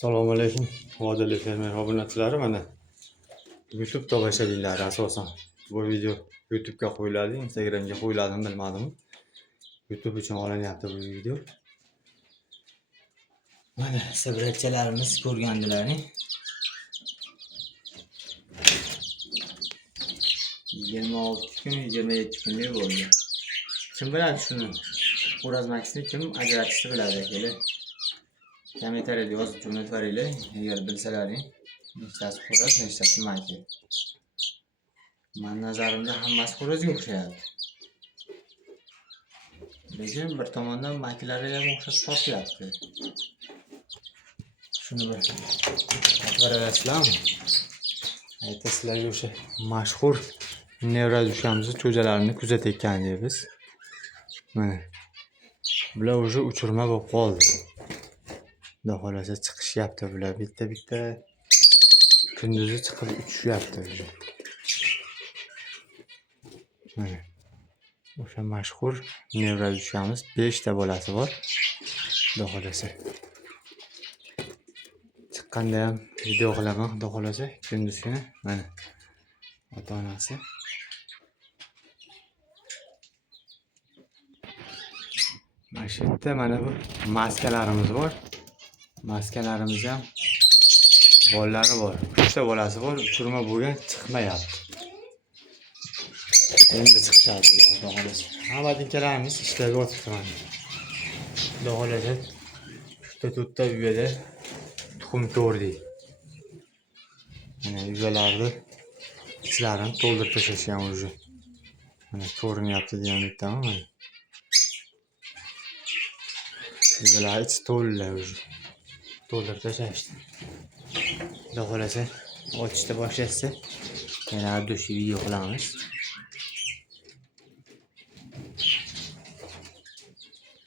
Assalomu alaykum, qadrli fermer obunachilari. Mana YouTube tomoshabinlari asosan bu video YouTube'ga qo'yiladi, Instagram'ga qo'yiladimi bilmadim. YouTube uchun olinyapti bu video. Mana sabratchalarimiz ko'rgandilaring. 26 kun, 27 kunlik bo'ldi. Kim biladi shuni? Xo'razmakisni kim ajratishni biladi akalar. Kommentariyada yozib jo'natvaringlar, agar bilsalaring. Nechtasi xo'raz, nechtasi maki. Men nazarimda hammasi xo'razga o'xshayadi. Lekin bir tomondan makilari ham o'xshab tortyapti. Shuni bir aytib aytasizlarga o'sha mashhur nevrodushamizni cho'jalarini kuzatayotgan deymiz. Mana bular уже uchirma bo'lib qoldi. Xudo xolasa chiqishyapti bular, bitta kunduzi chiqib uchishyapti. Mana o'sha mashhur nevrodushamiz 5 ta bolasi bor. Xudo xolasa chiqqanda ham video qilaman, xudo xolasa kunduzgina. Mana ota-onasi. Mana shu yerda mana bu maskalarimiz bor. Maskalarimiz ham bolalari bor. 3 ta bolasi bor, uchirma bo'lgan, chiqmayapti. Endi chiqishadi, xudo xolasa. Hammadinkilarimiz ishlarga o'tibdi mana. Xudo xolasa 3 ta uyada tuxum ko'rdik. Mana uyalarni ichlarini to'ldirib tashlashgan уже. Mana ko'rinyapti degan bittami mana. Uyalar ichi to'ldilar уже. To'ldirib tashlashdi. Xudo xolasa ochishda boshlashsa yana video qilamiz.